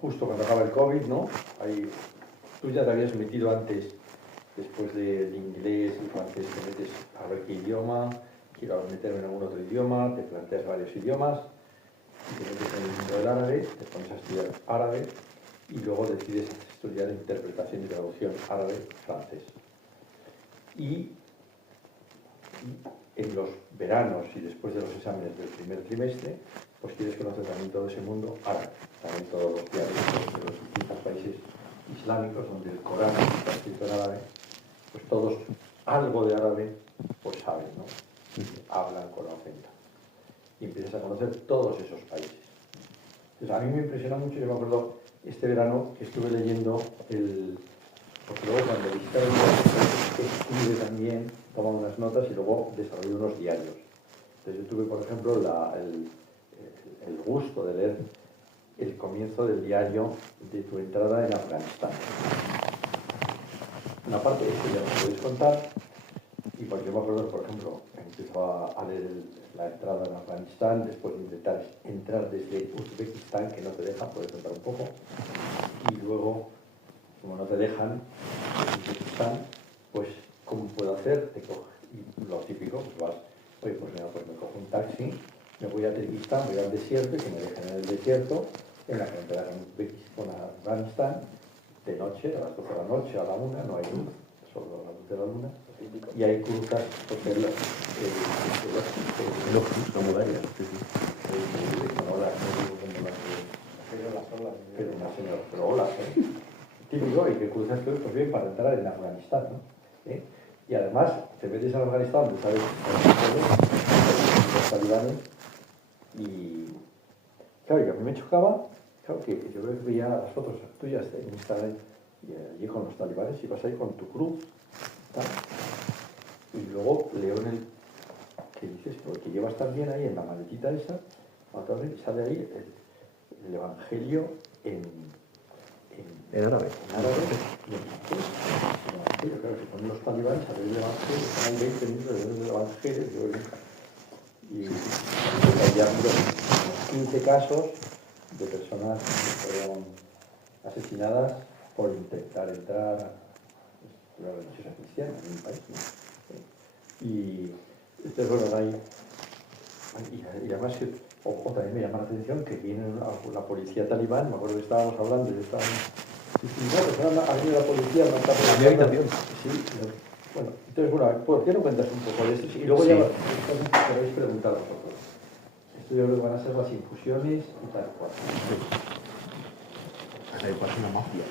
justo cuando acaba el COVID, ¿no? Tú ya te habías metido antes, después del inglés y francés, te metes a ver qué idioma, quiero meterme en algún otro idioma, te planteas varios idiomas, y te metes en el mundo del árabe, te pones a estudiar árabe, y luego decides estudiar interpretación y traducción árabe-francés. Y en los veranos y después de los exámenes del primer trimestre, pues quieres conocer también todo ese mundo árabe, también todos los dialectos de los distintos países islámicos donde el Corán está escrito en árabe, pues todos algo de árabe pues saben, ¿no? Hablan, conocen, y empiezas a conocer todos esos países. Entonces, a mí me impresiona mucho, yo me acuerdo este verano que estuve leyendo porque luego cuando visité el escribe también, toma unas notas y luego desarrollé unos diarios. Entonces yo tuve, por ejemplo, el gusto de leer el comienzo del diario de tu entrada en Afganistán. Una parte de esto ya me podéis contar, y porque yo me acuerdo, por ejemplo, empiezo a leer la entrada en Afganistán, después de intentar entrar desde Uzbekistán, que no te dejan, puedes contar un poco, y luego, como no te dejan, en Uzbekistán, pues, ¿cómo puedo hacer? Y lo típico, pues vas, oye, pues mira, pues me cojo un taxi, me voy a Kirguistán, voy al desierto, y que me dejen en el desierto, en la frontera con Afganistán, de noche, a las 12 de la noche, a la 1, no hay luz, solo la luz de la luna, y hay cruzas, porque la muralla, pero olas, típico, y que cruzas todo, pues bien, para entrar en Afganistán, ¿no? Y además, te metes en Afganistán, donde sabes los talibanes, y claro, y a mí me chocaba, claro, que yo veía las fotos tuyas en Instagram, y allí con los talibanes, y vas ahí con tu cruz, ¿tal? Y luego leo en el que dices, porque llevas también ahí en la maletita esa, sale ahí el Evangelio en árabe. Y entonces, el Evangelio, claro, se ponen los talibanes a leer el Evangelio, están ahí 20 minutos leyendo el Evangelio, y hay unos 15 casos de personas que fueron asesinadas por intentar entrar a la religiosa cristiana en un país, ¿no? Y entonces, bueno, y además también me llama la atención que viene la policía talibán, me acuerdo que estábamos hablando y estaban ha venido la policía, no está por la habitación. Sí, bueno, entonces, bueno, ¿por qué no cuentas un poco de esto? Y luego ya podéis preguntar a vosotros. Esto yo creo que van a ser las infusiones y tal cual. Ahí pasa una mafia.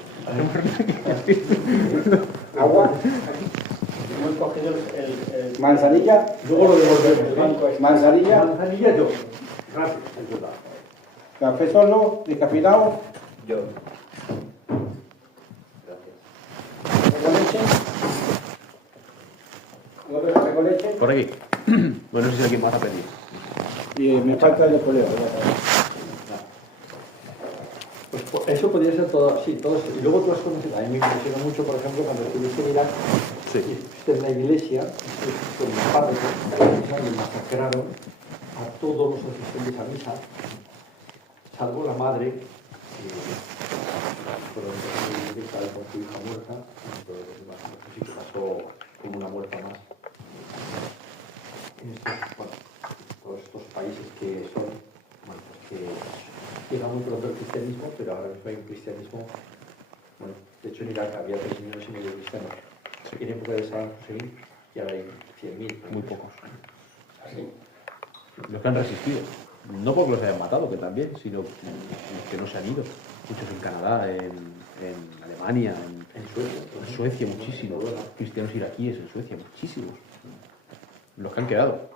Agua. Hemos cogido el Manzanilla. Luego lo devolvemos. Manzanilla. Manzanilla yo. Gracias, es verdad. Café solo, descafeinado. Yo. ¿Con leche? ¿Otro café con leche? Por aquí. Bueno, no sé si alguien más a pedir. Y me falta el poleo. Pues eso podría ser todo, sí, todo. Y luego tú has conocido, a mí me impresionó mucho, por ejemplo, cuando estuviste en Irak, Sí. y estuviste en la iglesia, con el párroco, y masacraron a todos los asistentes a misa, salvo la madre, que fueron directa con su hija muerta, entonces sí que pasó como una muerta más. En todos estos países que son, bueno, pues que llega muy pronto el cristianismo, pero ahora mismo hay un cristianismo, bueno, de hecho en Irak había 3,5 millones de cristianos, en época de Saddam Hussein, y ahora hay 100.000. Muy pocos. Así. Los que han resistido. No porque los hayan matado, que también, sino que no se han ido. Muchos en Canadá, en Alemania, en Suecia muchísimos. Cristianos iraquíes en Suecia, muchísimos. Los que han quedado.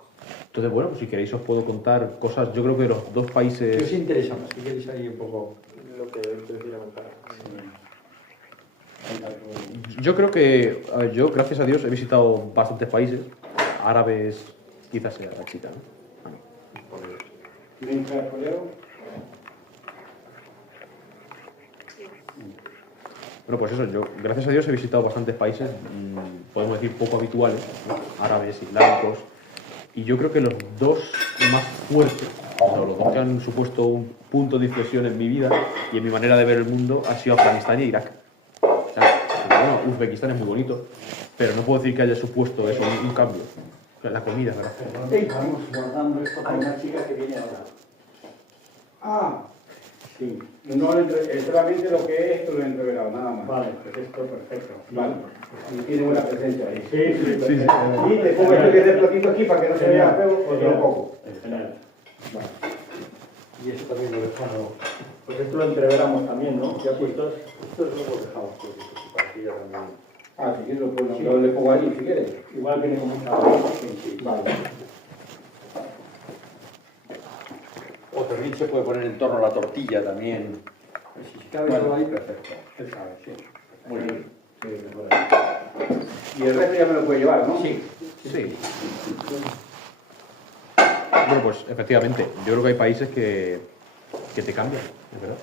Entonces, bueno, pues si queréis os puedo contar cosas. Yo creo que los dos países... ¿Qué os interesa más? ¿Qué queréis ahí un poco? Lo que prefiero contar. Yo creo que, a ver, yo, gracias a Dios, he visitado bastantes países. Árabes, quizás sea la chica, ¿no? ¿Mientras el poleo? Bueno, pues eso, yo, gracias a Dios, he visitado bastantes países, podemos decir poco habituales, ¿no? Árabes, islámicos, y yo creo que los dos más fuertes O sea, los dos que han supuesto un punto de inflexión en mi vida y en mi manera de ver el mundo ha sido Afganistán y Irak. O sea, bueno, Uzbekistán es muy bonito, pero no puedo decir que haya supuesto eso, un cambio. O sea, la comida, ¿verdad? Estamos guardando esto para una chica que viene ahora. Ah, Sí. no, solamente lo que es esto lo he entreverado, nada más. Vale, pues esto perfecto. Vale. Y tiene buena presencia ahí. Sí, sí, perfecto. Y te pongo este platito aquí para que no se vea feo, otro poco. Genial. Vale. Y eso también lo dejamos. Pues esto lo entreveramos también, ¿no? Ya puestos. Esto lo dejamos, pues, para que ya también. Ah, si quieres lo le pongo allí, si quieres. Igual viene con mucha sí. Vale. O también se puede poner en torno a la tortilla también. Si cabe todo ahí, perfecto. Él sabe, sí. Muy bien. Sí, mejor. Y el resto ya me lo puede llevar, ¿no? Sí. Sí. Bueno, pues efectivamente, yo creo que hay países que te cambian, es verdad.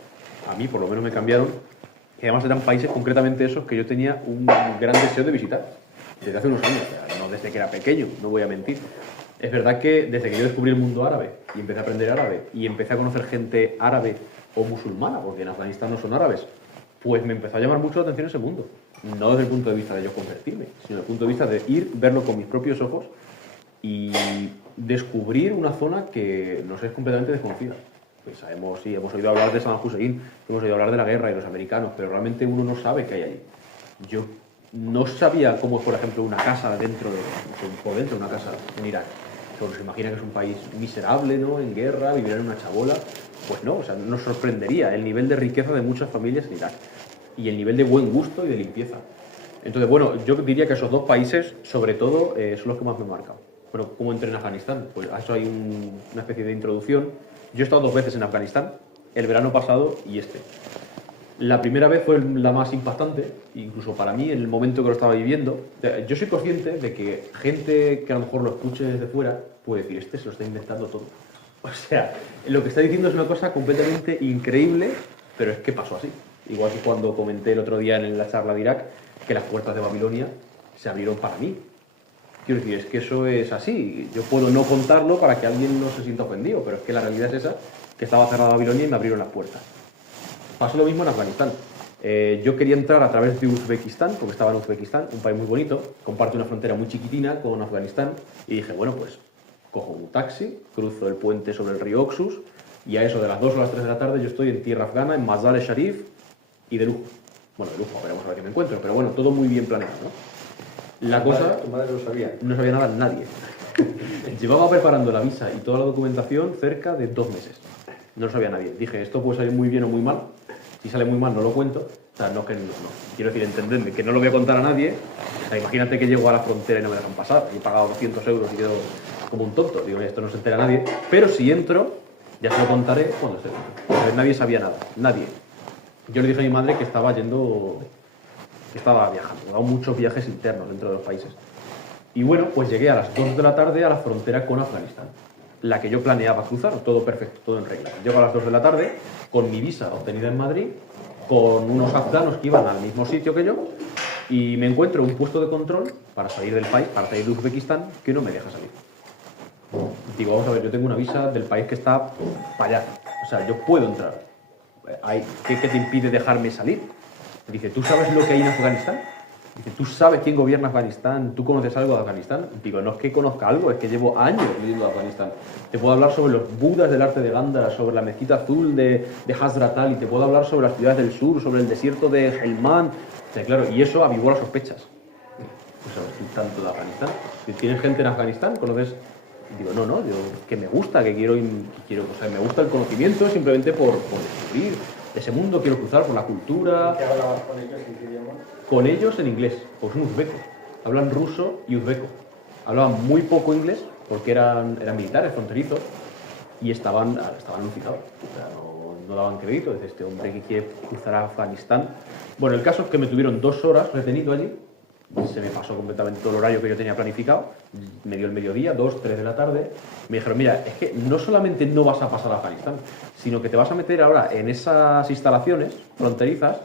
A mí por lo menos me cambiaron, y además eran países concretamente esos que yo tenía un gran deseo de visitar, desde hace unos años, o sea, no desde que era pequeño, no voy a mentir. Es verdad que desde que yo descubrí el mundo árabe y empecé a aprender árabe y empecé a conocer gente árabe o musulmana, porque en Afganistán no son árabes, pues me empezó a llamar mucho la atención ese mundo. No desde el punto de vista de yo convertirme, sino desde el punto de vista de ir, verlo con mis propios ojos y descubrir una zona que nos es completamente desconocida. Pues sabemos, sí, hemos oído hablar de Saddam Hussein, hemos oído hablar de la guerra y los americanos, pero realmente uno no sabe qué hay allí. Yo no sabía cómo es, por ejemplo, una casa dentro de una casa en Irak. Solo se imagina que es un país miserable, ¿no? En guerra, vivir en una chabola. Pues no, o sea, nos sorprendería el nivel de riqueza de muchas familias en Irak y el nivel de buen gusto y de limpieza. Entonces, bueno, yo diría que esos dos países, sobre todo, son los que más me han marcado. Bueno, ¿cómo entré en Afganistán? Pues a eso hay una especie de introducción. Yo he estado 2 veces en Afganistán, el verano pasado y este. La primera vez fue la más impactante, incluso para mí, en el momento que lo estaba viviendo. Yo soy consciente de que gente que a lo mejor lo escuche desde fuera puede decir, este se lo está inventando todo. O sea, lo que está diciendo es una cosa completamente increíble, pero es que pasó así. Igual que cuando comenté el otro día en la charla de Irak que las puertas de Babilonia se abrieron para mí. Quiero decir, es que eso es así. Yo puedo no contarlo para que alguien no se sienta ofendido, pero es que la realidad es esa, que estaba cerrada Babilonia y me abrieron las puertas. Pasó lo mismo en Afganistán. Yo quería entrar a través de Uzbekistán, porque estaba en Uzbekistán, un país muy bonito, comparte una frontera muy chiquitina con Afganistán, y dije, bueno, pues cojo un taxi, cruzo el puente sobre el río Oxus, y a eso de las 2 o las 3 de la tarde yo estoy en tierra afgana, en Mazar-e-Sharif, y de lujo. Bueno, de lujo, veremos a ver qué me encuentro, pero bueno, todo muy bien planeado, ¿no? La cosa... Tu madre lo sabía. No sabía nada nadie. Llevaba preparando la visa y toda la documentación cerca de 2 meses. No lo sabía nadie. Dije, esto puede salir muy bien o muy mal. Si sale muy mal, no lo cuento. O sea, no que no. Quiero decir, entendedme, que no lo voy a contar a nadie. O sea, imagínate que llego a la frontera y no me dejan pasar. He pagado 200 euros y quedo como un tonto. Digo, esto no se entera nadie. Pero si entro, ya se lo contaré cuando esté dentro. Entonces, nadie sabía nada. Nadie. Yo le dije a mi madre que estaba viajando. He dado muchos viajes internos dentro de los países. Y bueno, pues llegué a las 2 de la tarde a la frontera con Afganistán, la que yo planeaba cruzar, todo perfecto, todo en regla. Llego a las 2 de la tarde con mi visa obtenida en Madrid, con unos afganos que iban al mismo sitio que yo, y me encuentro un puesto de control para salir del país, para salir de Uzbekistán, que no me deja salir. Digo, vamos a ver, yo tengo una visa del país que está para allá, o sea, yo puedo entrar. ¿Qué te impide dejarme salir? Dice, ¿tú sabes lo que hay en Afganistán? Dice, ¿tú sabes quién gobierna Afganistán? ¿Tú conoces algo de Afganistán? Digo, no es que conozca algo, es que llevo años viviendo en Afganistán. Te puedo hablar sobre los budas del arte de Gándara, sobre la mezquita azul de Hazrat Ali, te puedo hablar sobre las ciudades del sur, sobre el desierto de Helmand. O sea, claro, y eso avivó las sospechas. No sabes tú tanto de Afganistán. ¿Tienes gente en Afganistán? ¿Conoces? Digo, no, yo que me gusta, que quiero, o sea, me gusta el conocimiento simplemente por descubrir ese mundo, quiero cruzar por la cultura. ¿Qué hablabas con ellos en qué idioma? Con ellos en inglés, porque son uzbecos. Hablan ruso y uzbeco. Hablaban muy poco inglés, porque eran militares, fronterizos, y estaban alucinados. O sea, no daban crédito. Dice, este hombre que quiere cruzar a Afganistán. Bueno, el caso es que me tuvieron 2 horas retenido allí. Se me pasó completamente todo el horario que yo tenía planificado. Me dio el mediodía, 2, 3 de la tarde. Me dijeron, mira, es que no solamente no vas a pasar a Afganistán, sino que te vas a meter ahora en esas instalaciones fronterizas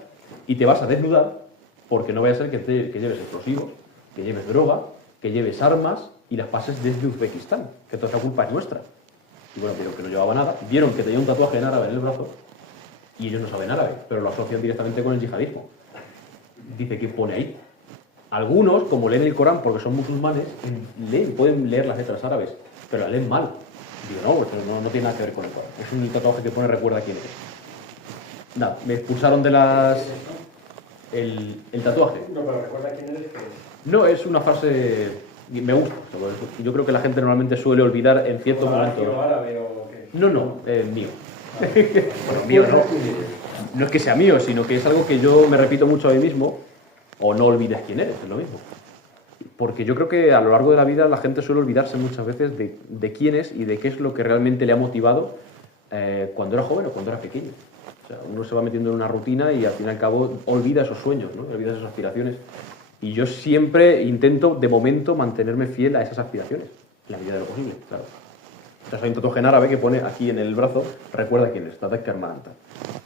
y te vas a desnudar, porque no vaya a ser que lleves explosivos, que lleves droga, que lleves armas y las pases desde Uzbekistán, que toda esa culpa es nuestra. Y bueno, vieron que no llevaba nada, vieron que tenía un tatuaje en árabe en el brazo, y ellos no saben árabe, pero lo asocian directamente con el yihadismo. Dice que pone ahí. Algunos, como leen el Corán porque son musulmanes, pueden leer las letras árabes, pero las leen mal. Digo, no, pero no tiene nada que ver con el Corán. Es un tatuaje que pone recuerda quién eres. Nada, me expulsaron de las... El tatuaje. No, pero recuerda quién eres. No, es una frase... Me gusta. Yo creo que la gente normalmente suele olvidar en ciertos momentos. Árabe o qué? No, mío. Bueno, mío no. No es que sea mío, sino que es algo que yo me repito mucho a mí mismo. O no olvides quién eres, es lo mismo. Porque yo creo que a lo largo de la vida la gente suele olvidarse muchas veces de quién es y de qué es lo que realmente le ha motivado cuando era joven o cuando era pequeño. O sea, uno se va metiendo en una rutina y al fin y al cabo olvida esos sueños, ¿no? Olvida esas aspiraciones. Y yo siempre intento, de momento, mantenerme fiel a esas aspiraciones, en la medida de lo posible, claro. Entonces hay un tatuaje en árabe que pone aquí en el brazo, recuerda quién es, Tadek Kermanta.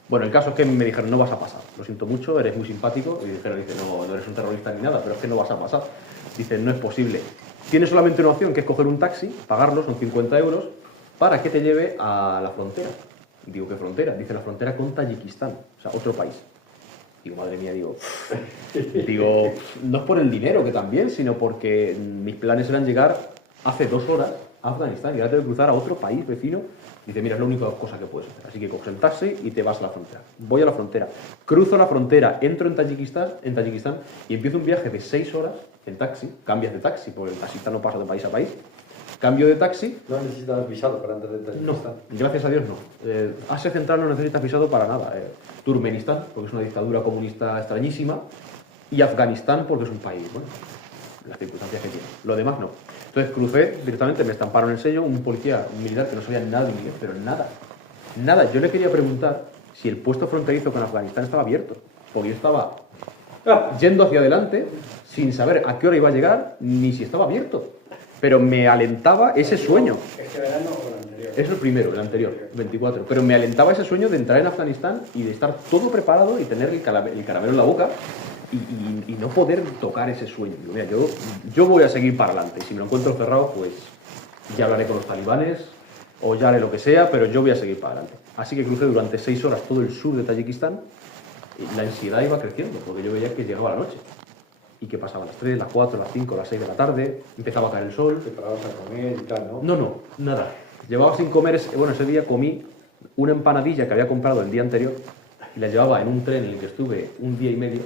Bueno, el caso es que me dijeron, no vas a pasar, lo siento mucho, eres muy simpático. Y dijeron, no eres un terrorista ni nada, pero es que no vas a pasar. Dicen, no es posible. Tienes solamente una opción, que es coger un taxi, pagarlo, son 50 euros, para que te lleve a la frontera. Y digo, ¿qué frontera? Dice, la frontera con Tayikistán, o sea, otro país. Digo, madre mía, digo, no es por el dinero, que también, sino porque mis planes eran llegar hace 2 horas a Afganistán y ahora tengo que cruzar a otro país vecino. Dice, mira, es la única cosa que puedes hacer. Así que coges el taxi y te vas a la frontera. Voy a la frontera, cruzo la frontera, entro en Tayikistán y empiezo un viaje de 6 horas en taxi. Cambias de taxi, porque el taxista no pasa de país a país. Cambio de taxi. No necesitas visado para entrar en Tayikistán. No, gracias a Dios no. Asia Central no necesitas visado para nada. Turkmenistán, porque es una dictadura comunista extrañísima. Y Afganistán, porque es un país, bueno, las circunstancias que tiene. Lo demás no. Entonces crucé directamente, me estamparon el sello, un policía, un militar que no sabía nada de inglés, pero nada. Nada. Yo le quería preguntar si el puesto fronterizo con Afganistán estaba abierto. Porque yo estaba yendo hacia adelante sin saber a qué hora iba a llegar ni si estaba abierto. Pero me alentaba ese sueño. ¿Este verano o el anterior? Es el primero, el anterior, 24. Pero me alentaba ese sueño de entrar en Afganistán y de estar todo preparado y tener el caramelo en la boca y no poder tocar ese sueño. Digo, mira, yo voy a seguir para adelante. Y si me lo encuentro cerrado, pues ya hablaré con los talibanes o ya haré lo que sea, pero yo voy a seguir para adelante. Así que crucé durante 6 horas todo el sur de Tayikistán y la ansiedad iba creciendo, porque yo veía que llegaba la noche. Y que pasaban las 3, las 4, las 5, las 6 de la tarde, empezaba a caer el sol. Te parabas a comer y tal, ¿no? No, nada. Llevaba sin comer, ese día comí una empanadilla que había comprado el día anterior y la llevaba en un tren en el que estuve un día y medio.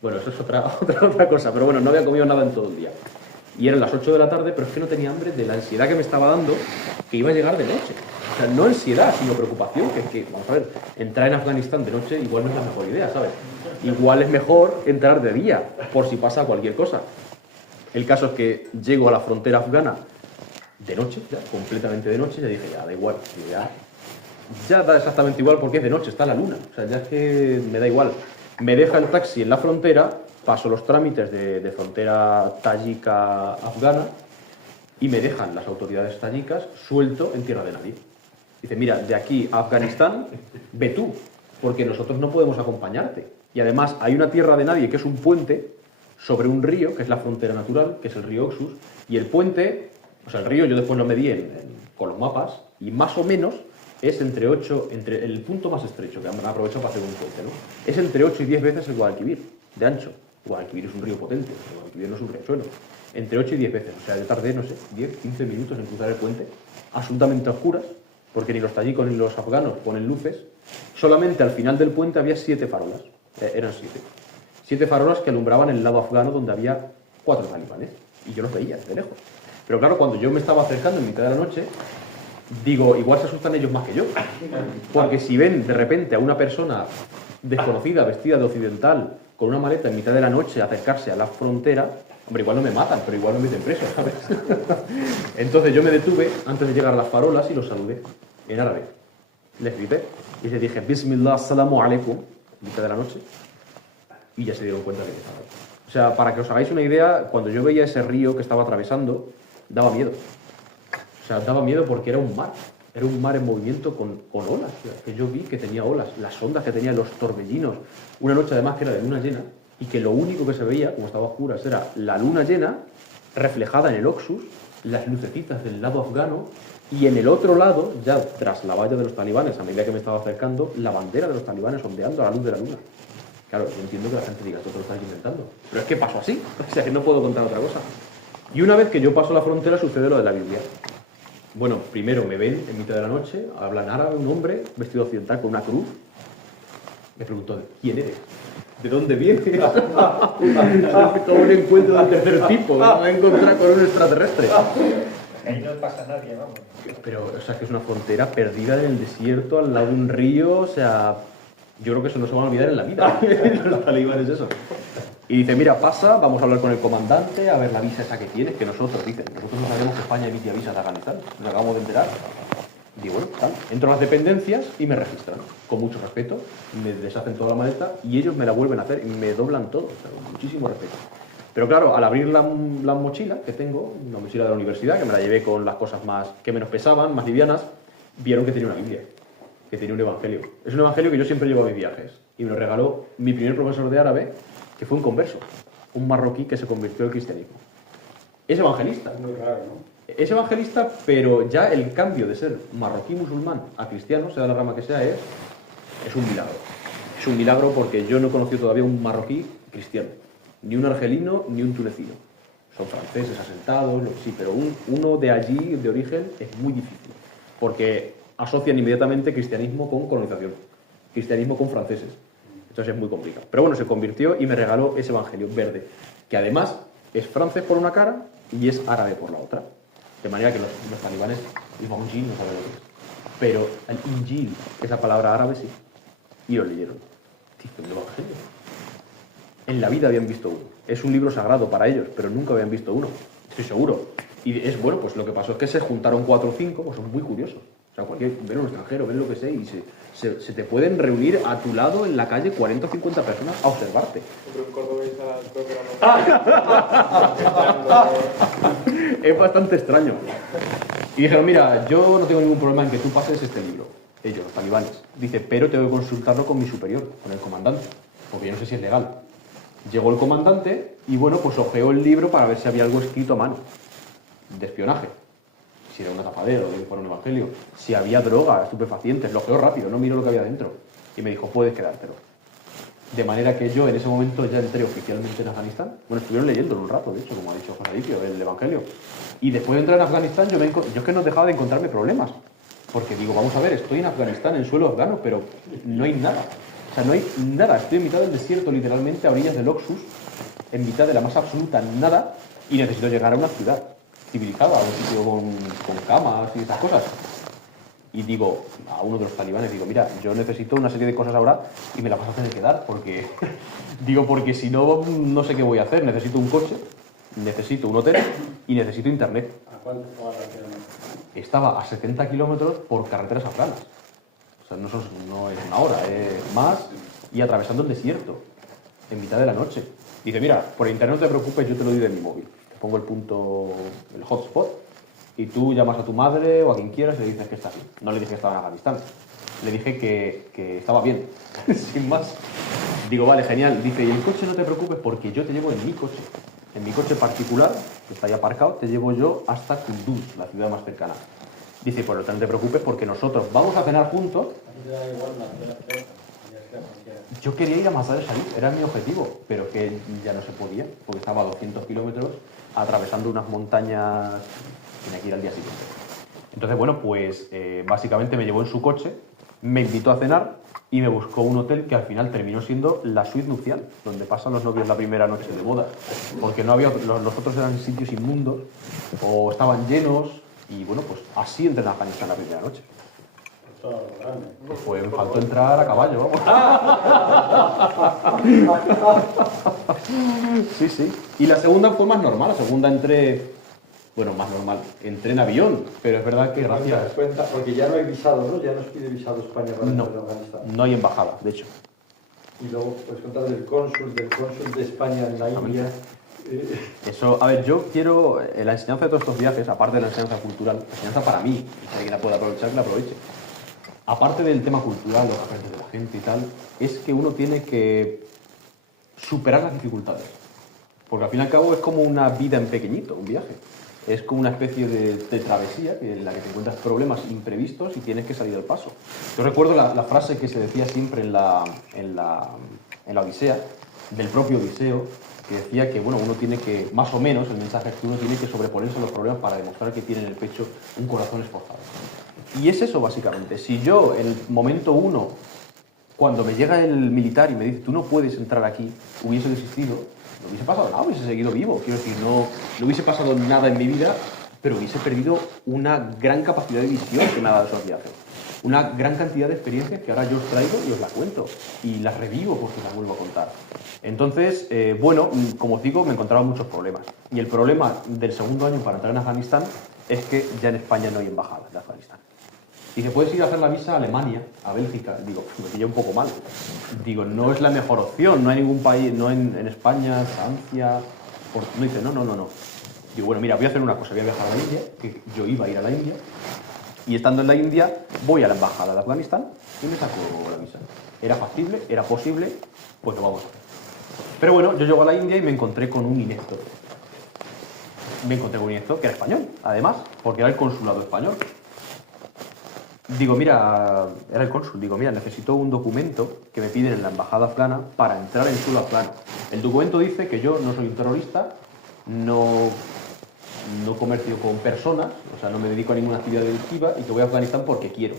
Bueno, eso es otra cosa, pero bueno, no había comido nada en todo el día. Y eran las 8 de la tarde, pero es que no tenía hambre de la ansiedad que me estaba dando, que iba a llegar de noche. O sea, no ansiedad, sino preocupación, que vamos a ver, entrar en Afganistán de noche igual no es la mejor idea, ¿sabes? Igual es mejor entrar de día, por si pasa cualquier cosa. El caso es que llego a la frontera afgana de noche, ya, completamente de noche, ya dije, ya da igual, ya da exactamente igual porque es de noche, está la luna, o sea, ya es que me da igual. Me deja el taxi en la frontera, paso los trámites de frontera tayika-afgana y me dejan las autoridades tayicas suelto en tierra de nadie. Dice, mira, de aquí a Afganistán, ve tú, porque nosotros no podemos acompañarte. Y además hay una tierra de nadie que es un puente sobre un río, que es la frontera natural, que es el río Oxus, y el puente, o sea, el río yo después lo medí con los mapas, y más o menos es entre el punto más estrecho, que han aprovechado para hacer un puente, ¿no? Es entre 8 y 10 veces el Guadalquivir, de ancho. El Guadalquivir es un río potente, el Guadalquivir no es un riachuelo. Entre 8 y 10 veces, o sea, yo tardé, no sé, 10, 15 minutos en cruzar el puente, absolutamente a oscuras, porque ni los tayicos ni los afganos ponen luces. Solamente al final del puente había 7 farolas, eran 7. 7 farolas que alumbraban el lado afgano donde había 4 talibanes, y yo los veía de lejos. Pero claro, cuando yo me estaba acercando en mitad de la noche, digo, igual se asustan ellos más que yo, porque si ven de repente a una persona desconocida, vestida de occidental, con una maleta en mitad de la noche acercarse a la frontera, hombre, igual no me matan, pero igual no me meten preso, ¿sabes? Entonces yo me detuve antes de llegar a las farolas y los saludé en árabe. Les grité y les dije, Bismillah, assalamu alaikum, en mitad de la noche, y ya se dieron cuenta de que estaba ahí. O sea, para que os hagáis una idea, cuando yo veía ese río que estaba atravesando, daba miedo. O sea, daba miedo porque era un mar en movimiento con olas, que yo vi que tenía olas, las ondas que tenía, los torbellinos, una noche además que era de luna llena, y que lo único que se veía, como estaba a oscuras, era la luna llena reflejada en el Oxus, las lucecitas del lado afgano Y en el otro lado, ya tras la valla de los talibanes, a medida que me estaba acercando, la bandera de los talibanes ondeando a la luz de la luna. Claro, yo entiendo que la gente diga, esto te lo estás inventando. Pero es que pasó así, o sea que no puedo contar otra cosa. Y una vez que yo paso la frontera sucede lo de la Biblia. Bueno, primero me ven en mitad de la noche, habla en árabe un hombre vestido occidental con una cruz. Me preguntó, ¿quién eres? ¿De dónde vienes? Como un encuentro del tercer tipo, me voy a encontrar con un extraterrestre. Ahí no pasa nadie, vamos. Pero, o sea, que es una frontera perdida en el desierto, al lado de un río, o sea, yo creo que eso no se va a olvidar en la vida, los talibanes eso. Y dice, mira, pasa, vamos a hablar con el comandante, a ver la visa esa que tienes, que nosotros no sabemos que España emitía visas de Afganistán, nos acabamos de enterar. Digo, bueno, tal. Entro a las dependencias y me registran, con mucho respeto, me deshacen toda la maleta y ellos me la vuelven a hacer y me doblan todo, o sea, con muchísimo respeto. Pero claro, al abrir la mochila que tengo, una mochila de la universidad, que me la llevé con las cosas más que menos pesaban, más livianas, vieron que tenía una Biblia, que tenía un evangelio. Es un evangelio que yo siempre llevo a mis viajes. Y me lo regaló mi primer profesor de árabe, que fue un converso, un marroquí que se convirtió al cristianismo. Es evangelista. Muy raro, ¿no? Es evangelista, pero ya el cambio de ser marroquí musulmán a cristiano, sea la rama que sea, es un milagro. Es un milagro porque yo no he conocido todavía un marroquí cristiano. Ni un argelino, ni un tunecino. Son franceses asentados, sí, pero uno de allí, de origen, es muy difícil. Porque asocian inmediatamente cristianismo con colonización. Cristianismo con franceses. Entonces es muy complicado. Pero bueno, se convirtió y me regaló ese evangelio verde. Que además es francés por una cara y es árabe por la otra. De manera que los talibanes, el Injil no saben lo que es. Pero el Injil, esa palabra árabe, sí. Y lo leyeron. Dicen, el evangelio. En la vida habían visto uno. Es un libro sagrado para ellos, pero nunca habían visto uno. Estoy seguro. Y es bueno, pues lo que pasó es que se juntaron 4 o 5, pues son muy curiosos. O sea, ven un extranjero, ven lo que sea, y se te pueden reunir a tu lado en la calle 40 o 50 personas a observarte. Es bastante extraño. Y dijeron, mira, yo no tengo ningún problema en que tú pases este libro. Ellos, los talibanes. Dice, pero tengo que consultarlo con mi superior, con el comandante, porque yo no sé si es legal. Llegó el comandante y, bueno, pues ojeó el libro para ver si había algo escrito a mano, de espionaje. Si era un tapadero, si fuera un evangelio, si había droga, estupefacientes, lo ojeó rápido, no miró lo que había dentro. Y me dijo, puedes quedártelo. De manera que yo en ese momento ya entré oficialmente en Afganistán. Bueno, estuvieron leyéndolo un rato, de hecho, como ha dicho José Alicio, el evangelio. Y después de entrar en Afganistán, yo es que no dejaba de encontrarme problemas. Porque digo, vamos a ver, estoy en Afganistán, en suelo afgano, pero no hay nada. O sea, no hay nada. Estoy en mitad del desierto, literalmente, a orillas del Oxus, en mitad de la más absoluta nada, y necesito llegar a una ciudad civilizada, a un sitio con camas y esas cosas. Y digo a uno de los talibanes, digo, mira, yo necesito una serie de cosas ahora y me las vas a tener que dar, porque porque si no, no sé qué voy a hacer. Necesito un coche, necesito un hotel y necesito internet. ¿A cuánto estaba la kilómetros? Estaba a 70 kilómetros por carreteras afganas. O sea, no es una hora, es más, y atravesando el desierto, en mitad de la noche. Dice, mira, por internet no te preocupes, yo te lo doy de mi móvil. Te pongo el punto, el hotspot, y tú llamas a tu madre o a quien quieras y le dices que está bien. No le dije que estaba en Afganistán, le dije que estaba bien, sin más. Digo, vale, genial. Dice, y el coche no te preocupes porque yo te llevo en mi coche particular, que está ahí aparcado, te llevo yo hasta Kunduz, la ciudad más cercana. Dice, pues no te preocupes porque nosotros vamos a cenar juntos. Yo quería ir a Mazar-e Sharif, era mi objetivo, pero que ya no se podía, porque estaba a 200 kilómetros atravesando unas montañas, tenía que ir al día siguiente. Entonces, bueno, pues básicamente me llevó en su coche, me invitó a cenar y me buscó un hotel que al final terminó siendo la suite nupcial, donde pasan los novios la primera noche de boda, porque no había, los otros eran sitios inmundos o estaban llenos, y bueno, pues así entré en Afganistán la primera noche. Pues me faltó entrar a caballo, vamos. Sí, sí. Y la segunda fue más normal, la segunda entré en avión, pero es verdad que gracias... Cuenta, porque ya no hay visado, ¿no? Ya no se pide visado España para entrar en Afganistán. No hay embajada, de hecho. Y luego puedes contar del cónsul de España en la India. Eso, a ver, yo quiero la enseñanza de todos estos viajes, aparte de la enseñanza cultural, la enseñanza para mí, y si alguien la puede aprovechar, que la aproveche. Aparte del tema cultural, los aprendes de la gente y tal, es que uno tiene que superar las dificultades. Porque al fin y al cabo es como una vida en pequeñito, un viaje. es como una especie de travesía en la que te encuentras problemas imprevistos y tienes que salir del paso. Yo recuerdo la frase que se decía siempre en la Odisea, del propio Odiseo, que decía que bueno, uno tiene que, más o menos, el mensaje es que uno tiene que sobreponerse a los problemas para demostrar que tiene en el pecho un corazón esforzado. Y es eso básicamente. Si yo en el momento 1, cuando me llega el militar y me dice tú no puedes entrar aquí, hubiese desistido, no hubiese pasado nada, hubiese seguido vivo. Quiero decir, no hubiese pasado nada en mi vida, pero hubiese perdido una gran capacidad de visión que me ha dado esos viajes. Una gran cantidad de experiencias que ahora yo os traigo y os la cuento. Y las revivo porque las vuelvo a contar. Entonces, bueno, como os digo, me encontraba muchos problemas. Y el problema del segundo año para entrar en Afganistán es que ya en España no hay embajada de Afganistán. Y te puedes ir a hacer la visa a Alemania, a Bélgica. Digo, me pilla un poco mal. Digo, no es la mejor opción, no hay ningún país, no en España, Francia. No dice, no. Digo, bueno, mira, voy a hacer una cosa, voy a viajar a la India, que yo iba a ir a la India, y estando en la India, voy a la embajada de Afganistán y me saco la visa. Era factible, era posible, pues lo vamos a hacer. Pero bueno, yo llego a la India y me encontré con un inepto. Me encontré con un inepto que era español, además, porque era el consulado español. Digo, mira, era el cónsul, digo, mira, necesito un documento que me piden en la embajada afgana para entrar en suelo afgano. El documento dice que yo no soy un terrorista, no comercio con personas, o sea, no me dedico a ninguna actividad delictiva y que voy a Afganistán porque quiero,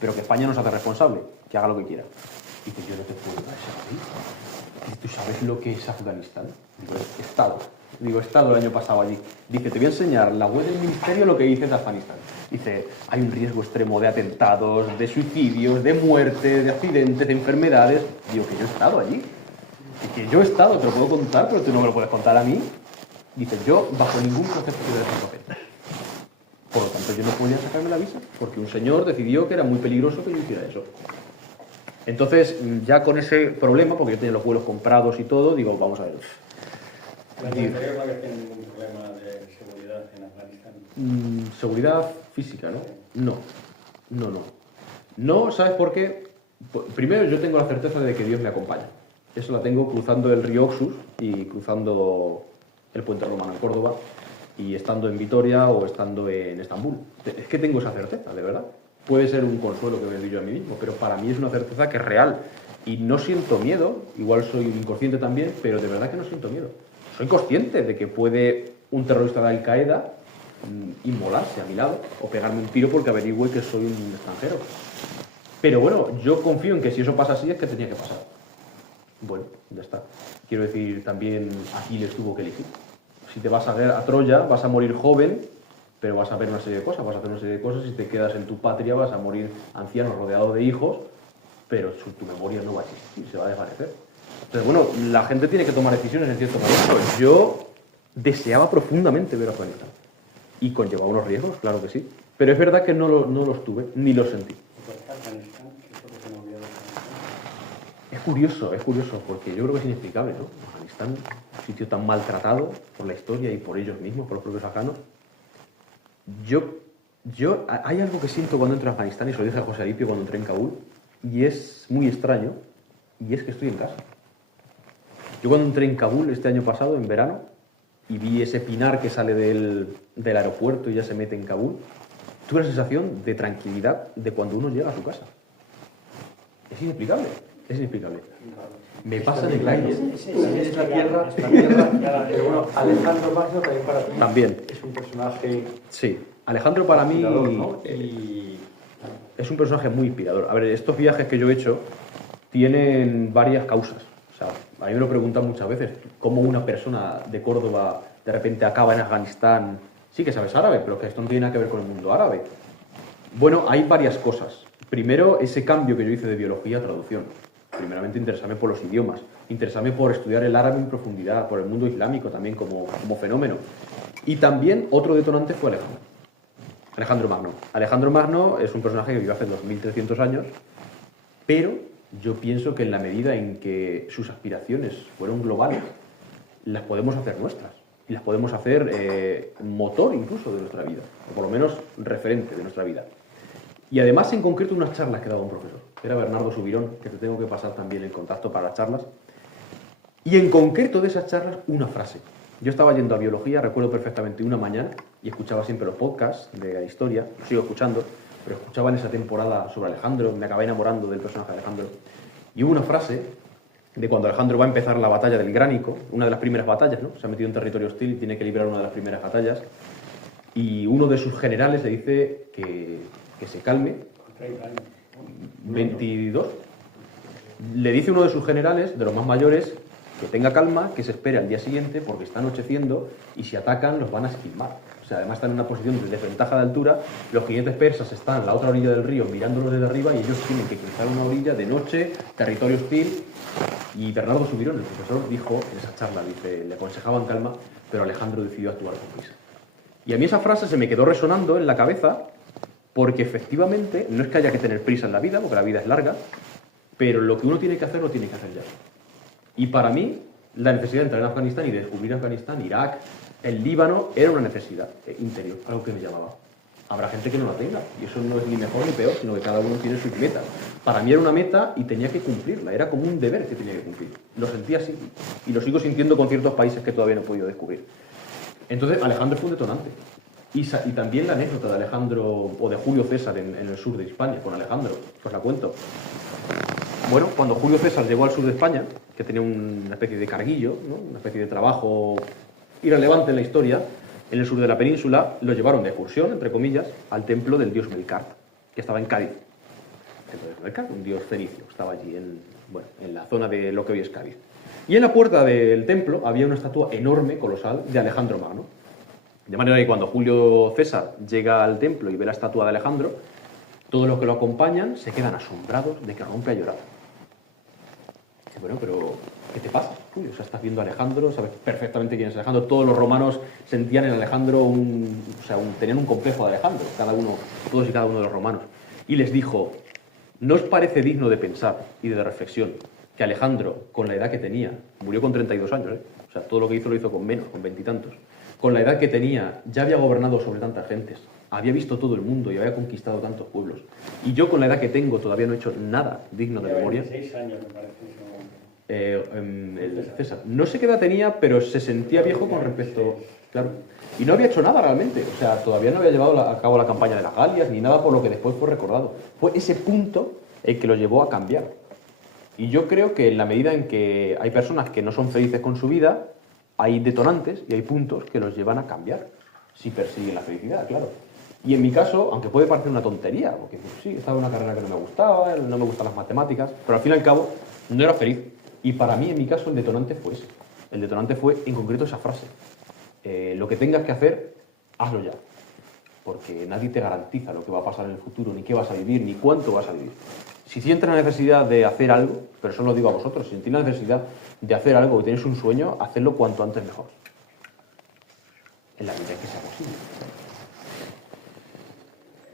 pero que España no se hace responsable, que haga lo que quiera. Dice, yo no te puedo dar ese país. ¿Tú sabes lo que es Afganistán? Digo, he estado. Digo, he estado el año pasado allí. Dice, te voy a enseñar la web del ministerio lo que dice de Afganistán. Dice, hay un riesgo extremo de atentados, de suicidios, de muerte, de accidentes, de enfermedades. Digo, que yo he estado allí. Y que yo he estado, te lo puedo contar, pero tú no me lo puedes contar a mí. Dice, yo bajo ningún concepto quiero dejar papel. Por lo tanto, yo no podía sacarme la visa, porque un señor decidió que era muy peligroso que yo hiciera eso. Entonces, ya con ese problema, porque yo tenía los vuelos comprados y todo, digo, vamos a ver. ¿La anterior no había tenido ningún problema de seguridad en Afganistán? Seguridad física, ¿no? No. No, ¿sabes por qué? Primero, yo tengo la certeza de que Dios me acompaña. Eso la tengo cruzando el río Oxus y cruzando el puente romano en Córdoba y estando en Vitoria o estando en Estambul. Es que tengo esa certeza, de verdad. Puede ser un consuelo que me doy yo a mí mismo, pero para mí es una certeza que es real. Y no siento miedo, igual soy inconsciente también, pero de verdad que no siento miedo. Soy consciente de que puede un terrorista de Al-Qaeda inmolarse a mi lado o pegarme un tiro porque averigüe que soy un extranjero. Pero bueno, yo confío en que si eso pasa así es que tenía que pasar. Bueno, ya está. Quiero decir, también Aquiles tuvo que elegir. Si te vas a Troya, vas a morir joven, pero vas a ver una serie de cosas, vas a hacer una serie de cosas, y si te quedas en tu patria vas a morir anciano, rodeado de hijos, pero tu memoria no va a existir, se va a desvanecer. Entonces, bueno, la gente tiene que tomar decisiones en cierto momento. Yo deseaba profundamente ver a Afganistán. Y conllevaba unos riesgos, claro que sí. Pero es verdad que no los tuve, ni los sentí. Es curioso, porque yo creo que es inexplicable, ¿no? Afganistán, un sitio tan maltratado por la historia y por ellos mismos, por los propios afganos. Hay algo que siento cuando entro a Afganistán, y se lo dije a José Alipio cuando entré en Kabul, y es muy extraño, y es que estoy en casa. Yo cuando entré en Kabul este año pasado, en verano, y vi ese pinar que sale del aeropuerto y ya se mete en Kabul, tuve la sensación de tranquilidad de cuando uno llega a su casa. Es inexplicable. Me pasa en el aire. Es la tierra, pero bueno, Alejandro Magno también para ti. También. Es un personaje. Sí, Alejandro para mí inspirador, ¿no? Y es un personaje muy inspirador. A ver, estos viajes que yo he hecho tienen varias causas. O sea, a mí me lo preguntan muchas veces, ¿cómo una persona de Córdoba de repente acaba en Afganistán? Sí que sabes árabe, pero que esto no tiene nada que ver con el mundo árabe. Bueno, hay varias cosas. Primero, ese cambio que yo hice de biología a traducción. Primeramente, interesarme por los idiomas, interesarme por estudiar el árabe en profundidad, por el mundo islámico también como fenómeno. Y también otro detonante fue Alejandro Magno. Alejandro Magno es un personaje que vivió hace 2300 años, pero yo pienso que en la medida en que sus aspiraciones fueron globales, las podemos hacer nuestras. Y las podemos hacer motor incluso de nuestra vida, o por lo menos referente de nuestra vida. Y además, en concreto, unas charlas que daba un profesor. Era Bernardo Subirón, que te tengo que pasar también el contacto para las charlas. Y en concreto de esas charlas, una frase. Yo estaba yendo a biología, recuerdo perfectamente una mañana, y escuchaba siempre los podcasts de la historia, los sigo escuchando, pero escuchaba en esa temporada sobre Alejandro, me acabé enamorando del personaje de Alejandro. Y hubo una frase de cuando Alejandro va a empezar la batalla del Gránico, una de las primeras batallas, ¿no? Se ha metido en territorio hostil y tiene que librar una de las primeras batallas. Y uno de sus generales le dice que se calme. 22. Le dice uno de sus generales, de los más mayores, que tenga calma, que se espere al día siguiente porque está anocheciendo y si atacan los van a esquilmar. O sea, además están en una posición de desventaja de altura, los jinetes persas están en la otra orilla del río mirándolos desde arriba y ellos tienen que cruzar una orilla de noche, territorio hostil. Y Bernardo Subirón, el profesor, dijo en esa charla, dice, le aconsejaban calma, pero Alejandro decidió actuar con prisa. Y a mí esa frase se me quedó resonando en la cabeza porque efectivamente no es que haya que tener prisa en la vida, porque la vida es larga, pero lo que uno tiene que hacer lo tiene que hacer ya. Y para mí, la necesidad de entrar en Afganistán y de descubrir Afganistán, Irak, el Líbano, era una necesidad interior, algo que me llamaba. Habrá gente que no la tenga, y eso no es ni mejor ni peor, sino que cada uno tiene sus metas. Para mí era una meta y tenía que cumplirla, era como un deber que tenía que cumplir. Lo sentía así, y lo sigo sintiendo con ciertos países que todavía no he podido descubrir. Entonces, Alejandro fue un detonante. Y también la anécdota de Alejandro, o de Julio César en el sur de España, con Alejandro, os la cuento. Bueno, cuando Julio César llegó al sur de España, que tenía una especie de carguillo, ¿no? Una especie de trabajo irrelevante en la historia, en el sur de la península, lo llevaron de excursión, entre comillas, al templo del dios Melkart, que estaba en Cádiz. El templo de Melkart, un dios fenicio, estaba allí en la zona de lo que hoy es Cádiz. Y en la puerta del templo había una estatua enorme, colosal, de Alejandro Magno. De manera que cuando Julio César llega al templo y ve la estatua de Alejandro, todos los que lo acompañan se quedan asombrados de que rompe a llorar. Dice, bueno, pero ¿qué te pasa, Julio? O sea, estás viendo a Alejandro, sabes perfectamente quién es Alejandro. Todos los romanos sentían en Alejandro tenían un complejo de Alejandro, todos y cada uno de los romanos. Y les dijo, ¿no os parece digno de pensar y de reflexión que Alejandro, con la edad que tenía, murió con 32 años, o sea, todo lo que hizo lo hizo con menos, con 20 y tantos, con la edad que tenía, ya había gobernado sobre tantas gentes, había visto todo el mundo y había conquistado tantos pueblos. Y yo con la edad que tengo todavía no he hecho nada digno de memoria. 26 años me parece. El César. No sé qué edad tenía, pero se sentía viejo con respecto... Claro. Y no había hecho nada realmente. O sea, todavía no había llevado a cabo la campaña de las Galias, ni nada por lo que después fue recordado. Fue ese punto el que lo llevó a cambiar. Y yo creo que en la medida en que hay personas que no son felices con su vida, hay detonantes y hay puntos que los llevan a cambiar, si persiguen la felicidad, claro. Y en mi caso, aunque puede parecer una tontería, porque sí, estaba en una carrera que no me gustaba, no me gustan las matemáticas, pero al fin y al cabo no era feliz. Y para mí, en mi caso, el detonante fue ese. El detonante fue, en concreto, esa frase. Lo que tengas que hacer, hazlo ya. Porque nadie te garantiza lo que va a pasar en el futuro, ni qué vas a vivir, ni cuánto vas a vivir. Si sientes la necesidad de hacer algo, pero eso lo digo a vosotros, si sentís la necesidad de hacer algo, que tienes un sueño, hacedlo cuanto antes mejor. En la medida que sea posible.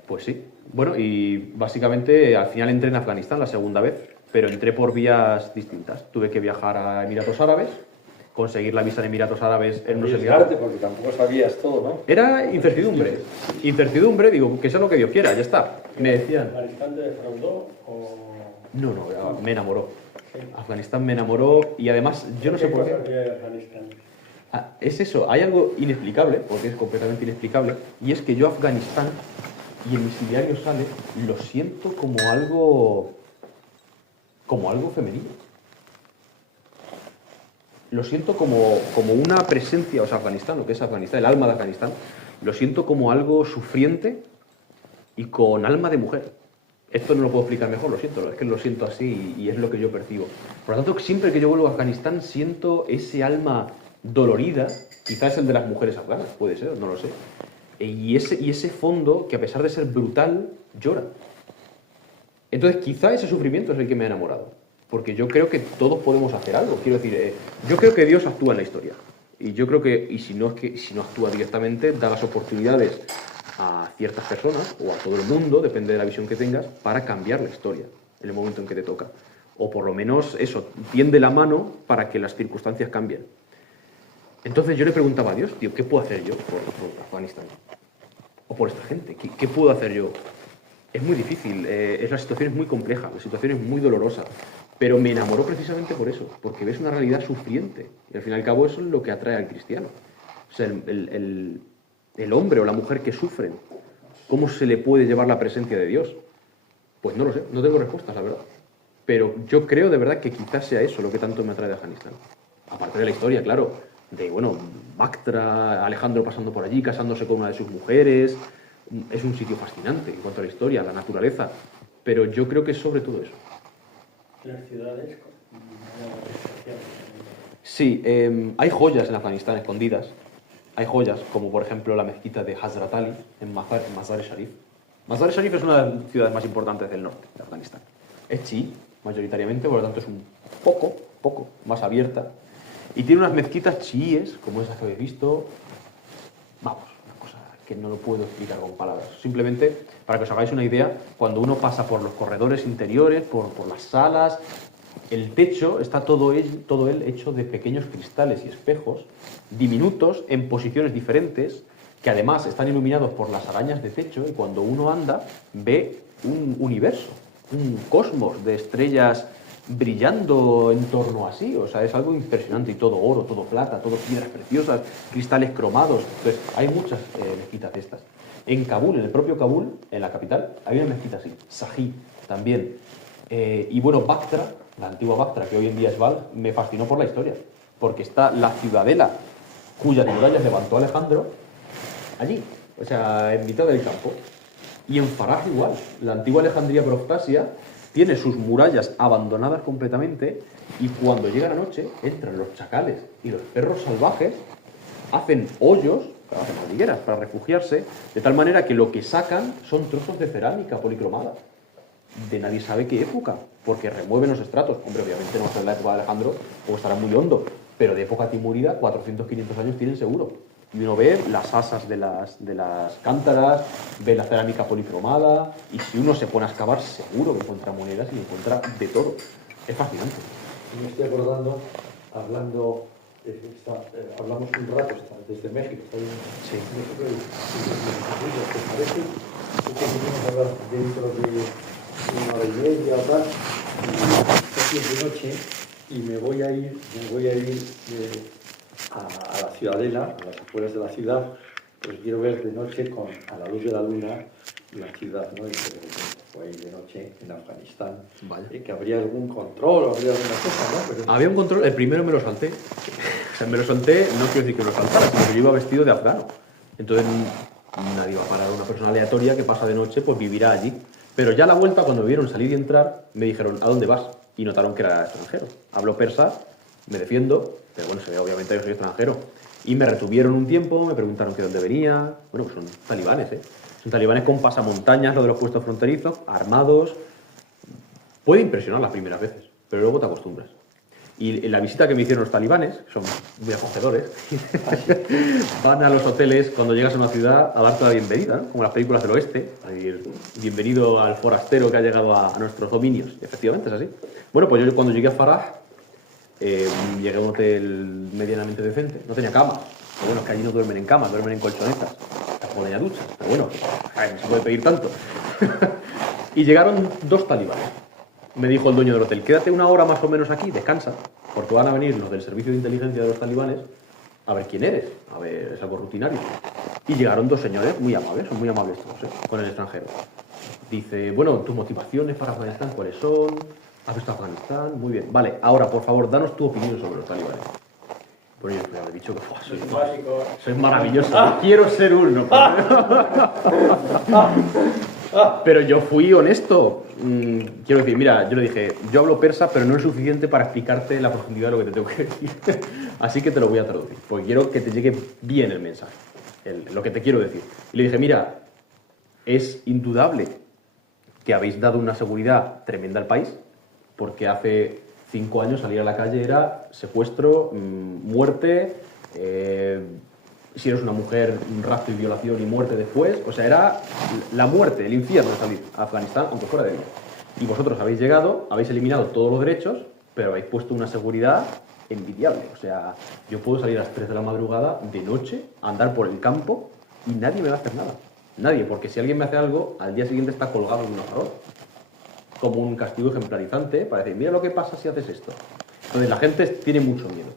Pues sí. Bueno, y básicamente al final entré en Afganistán la segunda vez, pero entré por vías distintas. Tuve que viajar a Emiratos Árabes, conseguir la visa en Emiratos Árabes en unos Emiratos. Porque tampoco sabías todo, ¿no? Era incertidumbre. Incertidumbre, digo, que sea lo que Dios quiera, ya está. Me decían... ¿Afganistán te defraudó o...? No, me enamoró. Sí. Afganistán me enamoró y además yo no sé por qué. De Afganistán? Es eso, hay algo inexplicable, porque es completamente inexplicable, y es que yo Afganistán, y en mis diarios sale, lo siento como algo femenino. Lo siento como una presencia, o sea, Afganistán, lo que es Afganistán, el alma de Afganistán, lo siento como algo sufriente y con alma de mujer. Esto no lo puedo explicar mejor, lo siento, es que lo siento así y es lo que yo percibo. Por lo tanto, siempre que yo vuelvo a Afganistán siento ese alma dolorida, quizás el de las mujeres afganas, puede ser, no lo sé, y ese fondo que a pesar de ser brutal, llora. Entonces, quizá ese sufrimiento es el que me ha enamorado, porque yo creo que todos podemos hacer algo. Quiero decir, yo creo que Dios actúa en la historia, y yo creo que, si no actúa directamente, da las oportunidades a ciertas personas, o a todo el mundo, depende de la visión que tengas, para cambiar la historia en el momento en que te toca. O por lo menos eso, tiende la mano para que las circunstancias cambien. Entonces yo le preguntaba a Dios, tío, ¿qué puedo hacer yo por Afganistán? O por esta gente, ¿qué puedo hacer yo? Es muy difícil, la situación es muy compleja, la situación es muy dolorosa, pero me enamoró precisamente por eso, porque ves una realidad sufriente, y al fin y al cabo eso es lo que atrae al cristiano. O sea, el hombre o la mujer que sufren, ¿cómo se le puede llevar la presencia de Dios? Pues no lo sé, no tengo respuestas, la verdad. Pero yo creo de verdad que quizás sea eso lo que tanto me atrae de Afganistán. Aparte de la historia, claro, de, bueno, Bactra, Alejandro pasando por allí, casándose con una de sus mujeres. Es un sitio fascinante en cuanto a la historia, a la naturaleza. Pero yo creo que es sobre todo eso. Las ciudades, Sí, hay joyas en Afganistán escondidas. Hay joyas, como por ejemplo la mezquita de Hazrat Ali en Mazar-e-Sharif. Mazar-e-Sharif es una de las ciudades más importantes del norte de Afganistán. Es chií, mayoritariamente, por lo tanto es un poco más abierta. Y tiene unas mezquitas chiíes, como esas que habéis visto. Vamos, una cosa que no lo puedo explicar con palabras. Simplemente, para que os hagáis una idea, cuando uno pasa por los corredores interiores, por las salas, el techo está todo él hecho de pequeños cristales y espejos diminutos en posiciones diferentes, que además están iluminados por las arañas de techo, y cuando uno anda ve un universo, un cosmos de estrellas brillando en torno a sí. O sea, es algo impresionante, y todo oro, todo plata, todo piedras preciosas, cristales cromados. Entonces, hay muchas mezquitas de estas. En Kabul, en el propio Kabul, en la capital, hay una mezquita así, Sají también. Y bueno, Bactra, la antigua Bactra, que hoy en día es Val, me fascinó por la historia, porque está la ciudadela cuyas murallas levantó Alejandro allí, o sea, en mitad del campo. Y en Faraj igual, la antigua Alejandría Proftasia tiene sus murallas abandonadas completamente, y cuando llega la noche entran los chacales y los perros salvajes, hacen hoyos, hacen madrigueras para refugiarse, de tal manera que lo que sacan son trozos de cerámica policromada, de nadie sabe qué época, porque remueven los estratos. Hombre, obviamente no va a ser la época de Alejandro, o estará muy hondo, pero de época timúrida 400, 500 años tienen seguro. Y uno ve las asas de las cántaras, ve la cerámica policromada, y si uno se pone a excavar, seguro que encuentra monedas y encuentra de todo. Es fascinante. Y me estoy acordando, hablamos un rato desde México, está bien. Sí. ¿Te parece que venimos a hablar dentro de una hora y media o tal? Y aquí es de noche y me voy a ir a la ciudadela, a las afueras de la ciudad, pues quiero ver de noche a la luz de la luna la ciudad, ¿no? Y fue ahí de noche en Afganistán. Vale. Que habría algún control, habría alguna cosa, ¿no? Pero... Había un control, el primero me lo salté. O sea, me lo salté, no quiero decir que me lo saltara, sino que yo iba vestido de afgano. Entonces nadie va a parar, una persona aleatoria que pasa de noche, pues vivirá allí. Pero ya a la vuelta, cuando me vieron salir y entrar, me dijeron, ¿a dónde vas? Y notaron que era extranjero. Hablo persa, me defiendo, pero bueno, obviamente yo soy extranjero. Y me retuvieron un tiempo, me preguntaron que dónde venía. Bueno, pues son talibanes, ¿eh? Son talibanes con pasamontañas, lo de los puestos fronterizos, armados. Puede impresionar las primeras veces, pero luego te acostumbras. Y en la visita que me hicieron los talibanes, son muy acogedores, van a los hoteles cuando llegas a una ciudad a darte la bienvenida, ¿no? Como las películas del oeste, a decir, bienvenido al forastero que ha llegado a nuestros dominios. Y efectivamente es así. Bueno, pues yo cuando llegué a Farah, llegué a un hotel medianamente decente, no tenía cama. Pero bueno, es que allí no duermen en cama, duermen en colchonetas, tampoco tenía duchas, pero bueno, no se puede pedir tanto. Y llegaron dos talibanes. Me dijo el dueño del hotel, quédate una hora más o menos aquí, descansa, porque van a venir los del servicio de inteligencia de los talibanes a ver quién eres, a ver, es algo rutinario. Y llegaron dos señores muy amables, son muy amables todos, con el extranjero. Dice, bueno, tus motivaciones para Afganistán, ¿cuáles son? ¿Has visto Afganistán? Muy bien. Vale, ahora, por favor, danos tu opinión sobre los talibanes. Bueno, yo les he dicho que sois maravilloso, quiero ser uno. Pero yo fui honesto. Quiero decir, mira, yo le dije, yo hablo persa, pero no es suficiente para explicarte la profundidad de lo que te tengo que decir. Así que te lo voy a traducir, porque quiero que te llegue bien el mensaje, lo que te quiero decir. Y le dije, mira, es indudable que habéis dado una seguridad tremenda al país, porque hace 5 años salir a la calle era secuestro, muerte, si eres una mujer, rapto y violación y muerte después. O sea, era la muerte, el infierno de salir a Afganistán, aunque fuera de día. Y vosotros habéis llegado, habéis eliminado todos los derechos, pero habéis puesto una seguridad envidiable. O sea, yo puedo salir a las 3 de la madrugada de noche, a andar por el campo, y nadie me va a hacer nada. Nadie, porque si alguien me hace algo, al día siguiente está colgado en un asador, como un castigo ejemplarizante, para decir, mira lo que pasa si haces esto. Entonces la gente tiene mucho miedo.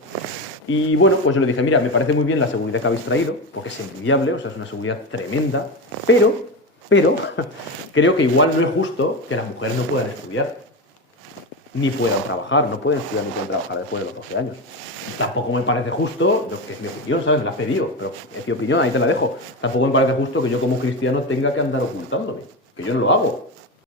Y bueno, pues yo le dije, mira, me parece muy bien la seguridad que habéis traído, porque es envidiable, o sea, es una seguridad tremenda, pero, creo que igual no es justo que las mujeres no puedan estudiar, ni puedan trabajar, no pueden estudiar ni pueden trabajar después de los 12 años. Y tampoco me parece justo, que es mi opinión, ¿sabes? Me la has pedido, pero es mi opinión, ahí te la dejo. Tampoco me parece justo que yo como cristiano tenga que andar ocultándome, que yo no lo hago.